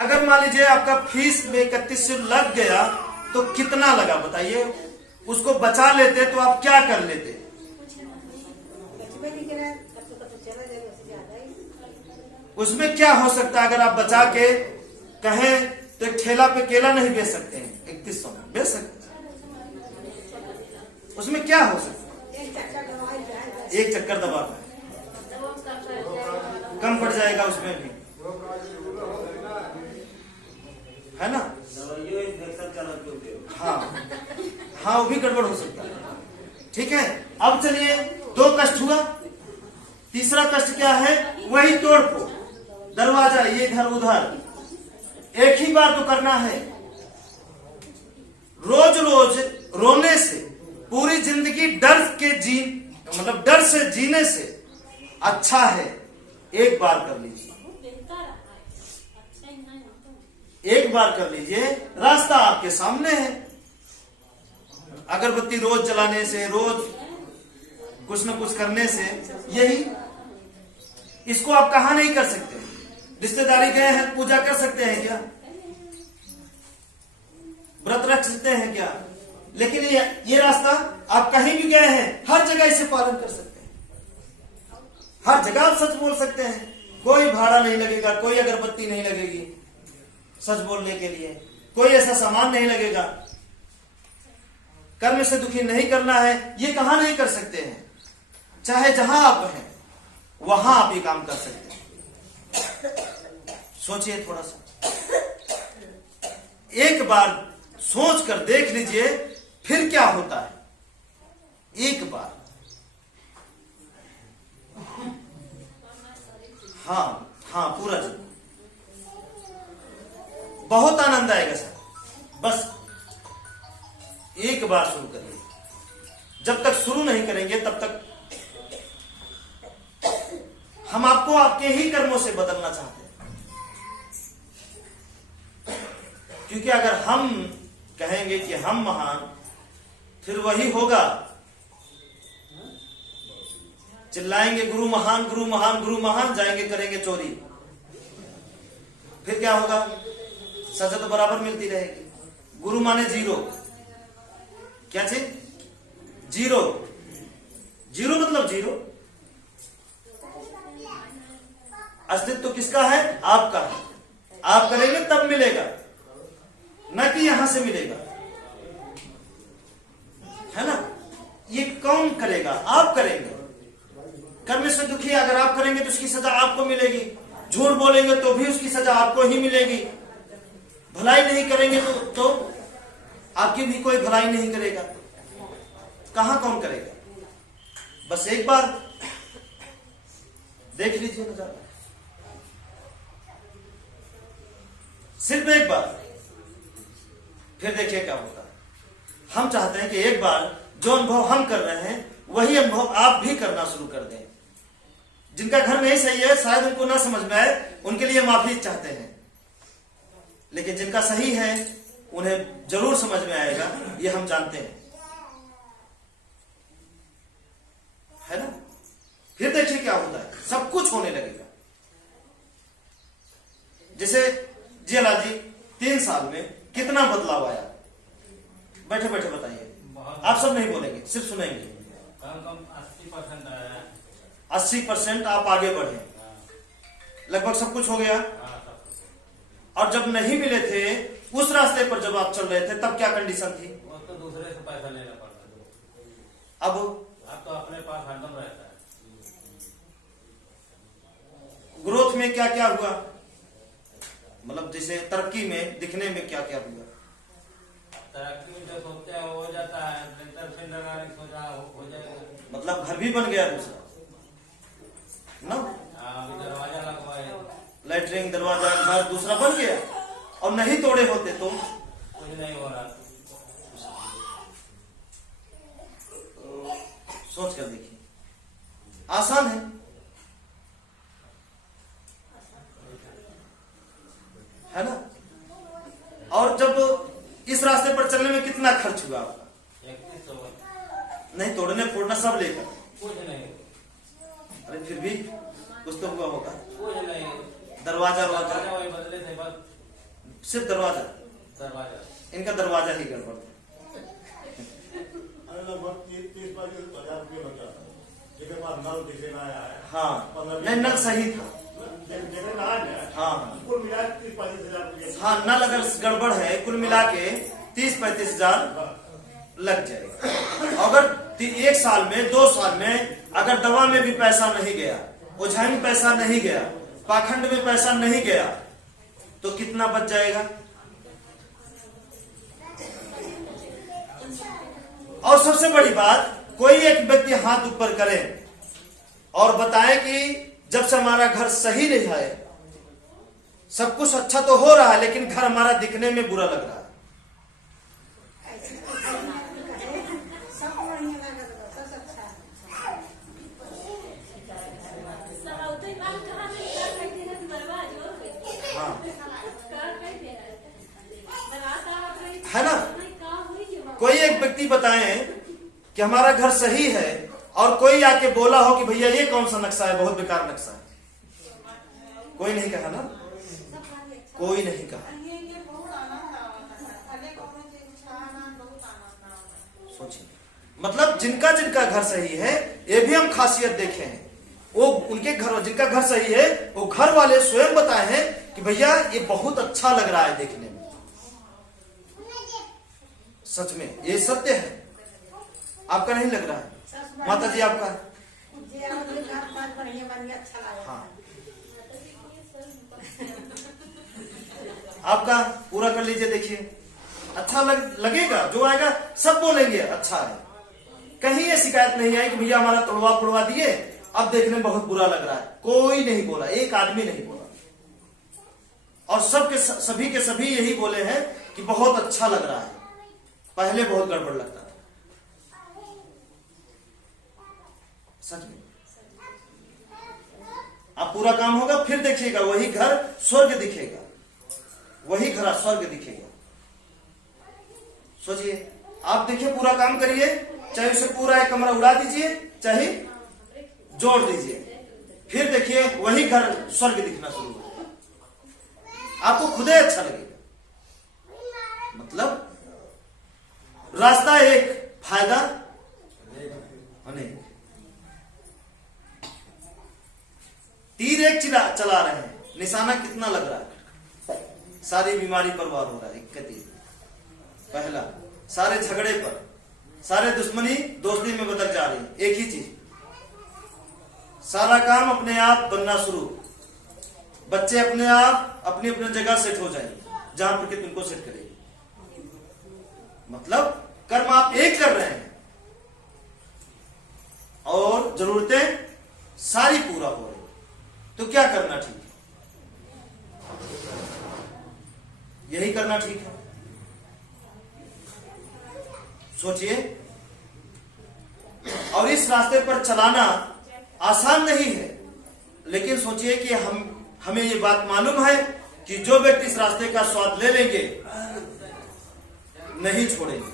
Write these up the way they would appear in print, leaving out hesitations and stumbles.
अगर मान लीजिए आपका फीस में 3100 लग गया तो कितना लगा बताइए। उसको बचा लेते तो आप क्या कर लेते? उसमें क्या हो सकता है? अगर आप बचा के कहें तो एक ठेला पे केला नहीं बेच सकते हैं 3100 में, बेच सकते हैं। उसमें क्या हो सकता है? एक चक्कर दबा है, कम पड़ जाएगा उसमें भी, है ना? हाँ वो भी गड़बड़ हो सकता है। ठीक है, अब चलिए 2 कष्ट हुआ, तीसरा कष्ट क्या है? वही तोड़ फोड़, दरवाजा ये इधर उधर, एक ही बार तो करना है। रोज रोज रोने से पूरी जिंदगी डर से जीने से अच्छा है एक बार कर लीजिए, एक बार कर लीजिए, रास्ता आपके सामने है। अगरबत्ती रोज जलाने से, रोज कुछ न कुछ करने से, यही इसको आप कहां नहीं कर सकते? रिश्तेदारी गए हैं, पूजा कर सकते हैं क्या? व्रत रख सकते हैं क्या? लेकिन ये रास्ता आप कहीं भी गए हैं, हर जगह इसे पालन कर सकते हैं, हर जगह आप सच बोल सकते हैं, कोई भाड़ा नहीं लगेगा, कोई अगरबत्ती नहीं लगेगी सच बोलने के लिए, कोई ऐसा सामान नहीं लगेगा। कर्म से दुखी नहीं करना है, ये कहां नहीं कर सकते हैं? चाहे जहां आप हैं वहां आप ये काम कर सकते हैं। सोचिए थोड़ा सा, एक बार सोच कर देख लीजिए फिर क्या होता है। एक बार, हाँ पूरा जीवन, बहुत आनंद आएगा सर। बस एक बार शुरू करिए, जब तक शुरू नहीं करेंगे तब तक हम आपको आपके ही कर्मों से बदलना चाहते हैं। क्योंकि अगर हम कहेंगे कि हम महान, फिर वही होगा, चिल्लाएंगे गुरु महान गुरु महान गुरु महान, जाएंगे करेंगे चोरी, फिर क्या होगा? सजा तो बराबर मिलती रहेगी। गुरु माने जीरो, क्या चीज? जीरो, जीरो मतलब जीरो। अस्तित्व तो किसका है? आपका है। आप करेंगे तब मिलेगा, न कि यहां से मिलेगा, है ना? ये कौन करेगा? आप करेंगे। कर्म से दुखी अगर आप करेंगे तो उसकी सजा आपको मिलेगी, झूठ बोलेंगे तो भी उसकी सजा आपको ही मिलेगी, भलाई नहीं करेंगे तो आपकी भी कोई भलाई नहीं करेगा, कहां कौन करेगा? बस एक बार देख लीजिए नजारा, सिर्फ एक बार, फिर देखिए क्या होता है। हम चाहते हैं कि एक बार जो अनुभव हम कर रहे हैं वही अनुभव आप भी करना शुरू कर दें। जिनका घर नहीं सही है, शायद उनको ना समझ में आए, उनके लिए माफी चाहते हैं, लेकिन जिनका सही है उन्हें जरूर समझ में आएगा, ये हम जानते हैं, है ना? फिर देखिए क्या होता है, सब कुछ होने लगेगा। जैसे जियालाल जी 3 साल में कितना बदलाव आया, बैठे बैठे बताइए। आप सब नहीं बोलेंगे, सिर्फ सुनेंगे। कम 80% आया। 80% आप आगे बढ़े, लगभग सब कुछ हो गया। और जब नहीं मिले थे उस रास्ते पर, जब आप चल रहे थे तब क्या कंडीशन थी? वो तो दूसरे से पैसा लेना पड़ता। अब तो अपने पास हरदम रहता है। ग्रोथ में क्या क्या हुआ, मतलब जैसे तरक्की में, दिखने में क्या क्या हुआ? तरक्की में जो सोचते हैं वो हो जाता है, सोचा हो जाएगा। मतलब घर भी बन गया दूसरा ना, अभी दरवाजा लगवाए, लैट्रिन दरवाजा घर दूसरा बन गया, और नहीं तोड़े होते तो कुछ नहीं हो रहा। सोच कर देखिए, आसान है ना? और जब इस रास्ते पर चलने में कितना खर्च हुआ आपका? 3100। नहीं, तोड़ने फोड़ना सब लेकर? कुछ नहीं। अरे फिर भी कुछ तो हुआ होगा। कुछ नहीं, दरवाजा वही बदले थे बस। सिर्फ दरवाजा, दरवाजा इनका दरवाजा ही गड़बड़ था। लगभग 30-35 हजार रुपये बचा था, जिसके पास नल दिखे ना आया है। हाँ नहीं, नल सही था। जगह ना आया, हाँ कुल मिला 30-35 हजार रुपये। हाँ, नल अगर गड़बड़ है कुल मिला के 30-35 हजार लग जाएगा। अगर 1 साल में 2 साल में अगर दवा में भी पैसा नहीं गया, ओझाई में पैसा नहीं गया, पाखंड में पैसा नहीं गया, तो कितना बच जाएगा? और सबसे बड़ी बात, कोई एक व्यक्ति हाथ ऊपर करे और बताए कि जब से हमारा घर सही नहीं है, सब कुछ अच्छा तो हो रहा है लेकिन घर हमारा दिखने में बुरा लग रहा है। है ना? कोई एक व्यक्ति बताए कि हमारा घर सही है और कोई आके बोला हो कि भैया ये कौन सा नक्शा है, बहुत बेकार नक्शा है। कोई नहीं कहा ना, कोई नहीं कहा। सोचिए, मतलब जिनका जिनका घर सही है, ये भी हम खासियत देखे हैं। वो उनके घर, जिनका घर सही है, वो घर वाले स्वयं बताए हैं कि भैया ये बहुत अच्छा लग रहा है देखने में। सच में ये सत्य है। आपका नहीं लग रहा है माता जी? आपका? हाँ, आपका पूरा कर लीजिए, देखिए अच्छा लगेगा। जो आएगा सब बोलेंगे अच्छा है। कहीं ये शिकायत नहीं आई कि भैया हमारा तोड़वा फोड़वा दिए, अब देखने में बहुत बुरा लग रहा है। कोई नहीं बोला, एक आदमी नहीं बोला। और सभी के सभी यही बोले हैं कि बहुत अच्छा लग रहा है, पहले बहुत गड़बड़ लगता था। सच में अब पूरा काम होगा, फिर देखिएगा वही घर स्वर्ग दिखेगा, वही घर स्वर्ग दिखेगा। सोचिए, आप देखिए, पूरा काम करिए, चाहे उसे पूरा एक कमरा उड़ा दीजिए, चाहे जोड़ दीजिए, फिर देखिए वही घर स्वर्ग दिखना शुरू होगा। आपको खुदे अच्छा लगेगा। मतलब रास्ता एक, फायदा अनेक। तीर एक चला रहे हैं, निशाना कितना लग रहा है? सारी बीमारी पर वार हो रहा है एक तीर। पहला, सारे झगड़े पर, सारे दुश्मनी दोस्ती में बदल जा रही है। एक ही चीज, सारा काम अपने आप बनना शुरू, बच्चे अपने आप अपनी अपनी जगह सेट हो जाएंगे जहां प्रकृति उनको सेट करेगी। मतलब कर्म आप एक कर रहे हैं और जरूरतें सारी पूरा हो रही, तो क्या करना ठीक है? यही करना ठीक है। सोचिए, और इस रास्ते पर चलाना आसान नहीं है, लेकिन सोचिए कि हमें ये बात मालूम है कि जो व्यक्ति इस रास्ते का स्वाद ले लेंगे, नहीं छोड़ेंगे,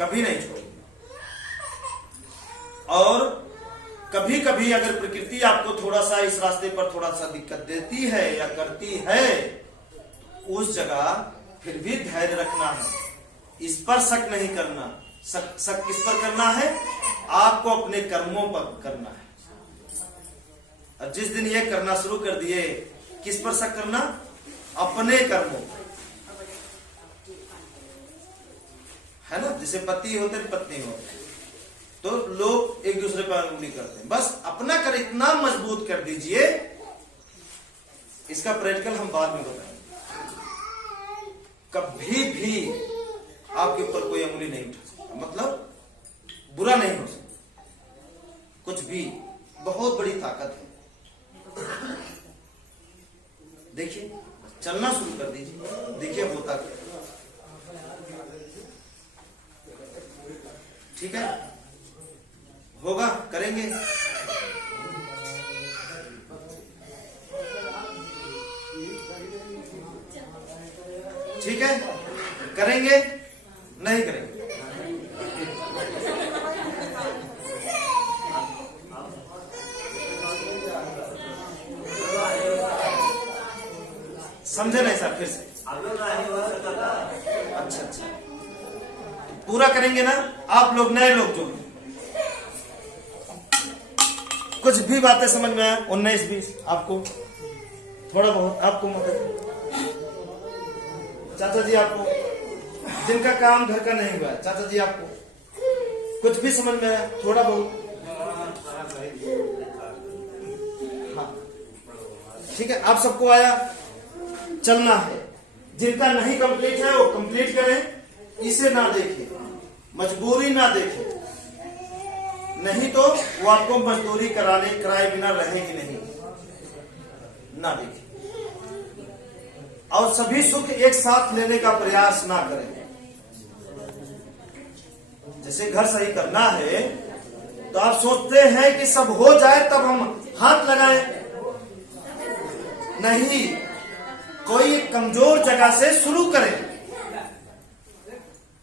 कभी नहीं छोड़ेंगे। और कभी कभी अगर प्रकृति आपको थोड़ा सा इस रास्ते पर थोड़ा सा दिक्कत देती है या करती है, उस जगह फिर भी धैर्य रखना है, इस पर शक नहीं करना। शक किस पर करना है? आपको अपने कर्मों पर करना है। और जिस दिन ये करना शुरू कर दिए, किस पर शक करना? अपने कर्मों पर, है ना? जैसे पति होते पत्नी होते, तो लोग एक दूसरे पर उंगली करते हैं। बस अपना कर इतना मजबूत कर दीजिए, इसका प्रैक्टिकल हम बाद में बताएंगे। कभी भी आपके ऊपर कोई उंगली नहीं उठा सकता, मतलब बुरा नहीं हो सकता कुछ भी। बहुत बड़ी ताकत है। देखिए, चलना शुरू कर दीजिए, देखिए होता क्या। ठीक है, होगा, करेंगे। ठीक है, करेंगे, नहीं करेंगे? समझे नहीं साहब, फिर से। अच्छा अच्छा, पूरा करेंगे ना आप लोग, नए लोग जो हैं। कुछ भी बातें समझ में आए 19-20 आपको, थोड़ा बहुत आपको मदद, चाचा जी आपको, जिनका काम घर का नहीं हुआ है, चाचा जी आपको कुछ भी समझ में आया थोड़ा बहुत? हाँ ठीक है, आप सबको आया, चलना है। जिनका नहीं कंप्लीट है वो कंप्लीट करें, इसे ना देखें, मजबूरी ना देखें, नहीं तो वो आपको मजदूरी कराए बिना रहेगी नहीं, ना देखें। और सभी सुख एक साथ लेने का प्रयास ना करें। जैसे घर सही करना है तो आप सोचते हैं कि सब हो जाए तब हम हाथ लगाएं, नहीं, कोई कमजोर जगह से शुरू करें,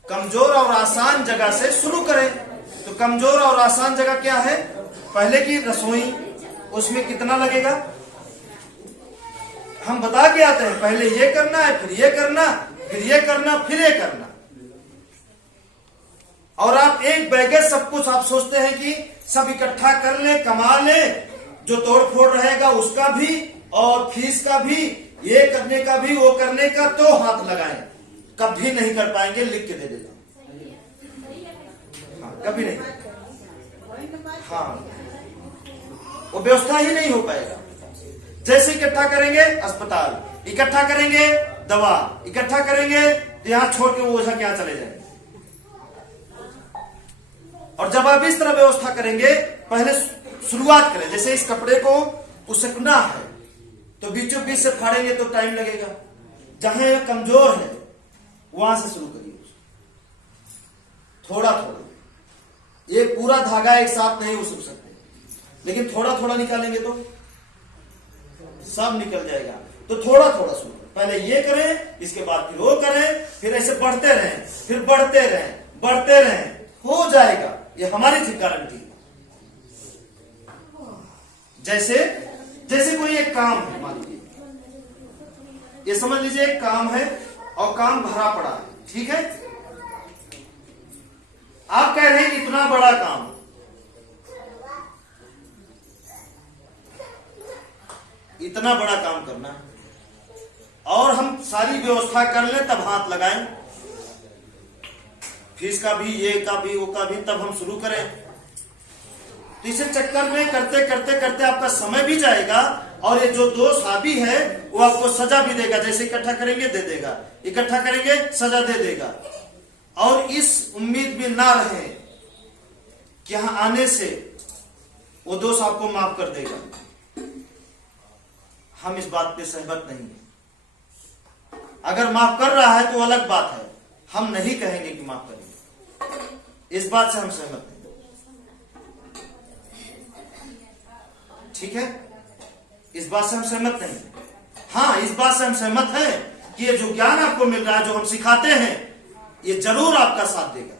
कमजोर और आसान जगह से शुरू करें। तो कमजोर और आसान जगह क्या है? पहले की रसोई, उसमें कितना लगेगा हम बता के आते हैं, पहले ये करना है, फिर ये करना, फिर ये करना, फिर ये करना। और आप एक बैगे सब कुछ आप सोचते हैं कि सब इकट्ठा कर ले, कमा ले, जो तोड़ फोड़ रहेगा उसका भी और फीस का भी, ये करने का भी, वो करने का, तो हाथ लगाएं। कभी नहीं कर पाएंगे, लिख के दे देता हूं। हाँ, कभी नहीं, हाँ, वो व्यवस्था ही नहीं हो पाएगा। जैसे इकट्ठा करेंगे अस्पताल, इकट्ठा करेंगे दवा, इकट्ठा करेंगे तो यहां छोड़ के वो ओझा क्या चले जाएंगे। और जब आप इस तरह व्यवस्था करेंगे, पहले शुरुआत करें। जैसे इस कपड़े को उसकना है तो बीचों बीच से फाड़ेंगे तो टाइम लगेगा, जहां कमजोर है वहां से शुरू करिए, थोड़ा थोड़ा। एक पूरा धागा एक साथ नहीं उसक सकते, लेकिन थोड़ा थोड़ा निकालेंगे तो सब निकल जाएगा। तो थोड़ा थोड़ा शुरू, पहले ये करें, इसके बाद फिर वो करें, फिर ऐसे बढ़ते रहें, फिर बढ़ते रहें, बढ़ते रहें, हो जाएगा। ये हमारी गारंटी है। जैसे कोई एक काम है, मान लीजिए, ये समझ लीजिए एक काम है और काम भरा पड़ा है, ठीक है। आप कह रहे हैं इतना बड़ा काम, इतना बड़ा काम करना है और हम सारी व्यवस्था कर लें तब हाथ लगाएं, फीस का भी, ये का भी, वो का भी, तब हम शुरू करें। तो इसे चक्कर में करते करते करते आपका समय भी जाएगा और ये जो दोष हावी है वो आपको सजा भी देगा। जैसे इकट्ठा करेंगे दे देगा, इकट्ठा करेंगे सजा दे देगा। और इस उम्मीद में ना रहे कि यहां आने से वो दोष आपको माफ कर देगा, हम इस बात पे सहमत नहीं है। अगर माफ कर रहा है तो अलग बात है, हम नहीं कहेंगे कि माफ करेंगे, इस बात से हम सहमत नहीं, ठीक है। इस बात से हम सहमत नहीं। हाँ, इस बात से हम सहमत हैं कि ये जो ज्ञान आपको मिल रहा है, जो हम सिखाते हैं, ये जरूर आपका साथ देगा,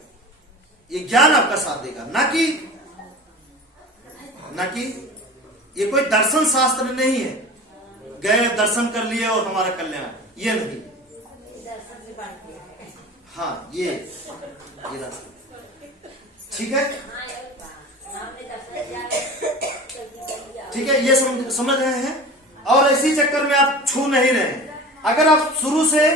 ये ज्ञान आपका साथ देगा। ना कि ये कोई दर्शन शास्त्र नहीं है, गए दर्शन कर लिए और हमारा कल्याण, ये नहीं। हाँ, ये रास्ता, ठीक है, ठीक है, ये समझ रहे हैं। और इसी चक्कर में आप छू नहीं रहे हैं। अगर आप शुरू से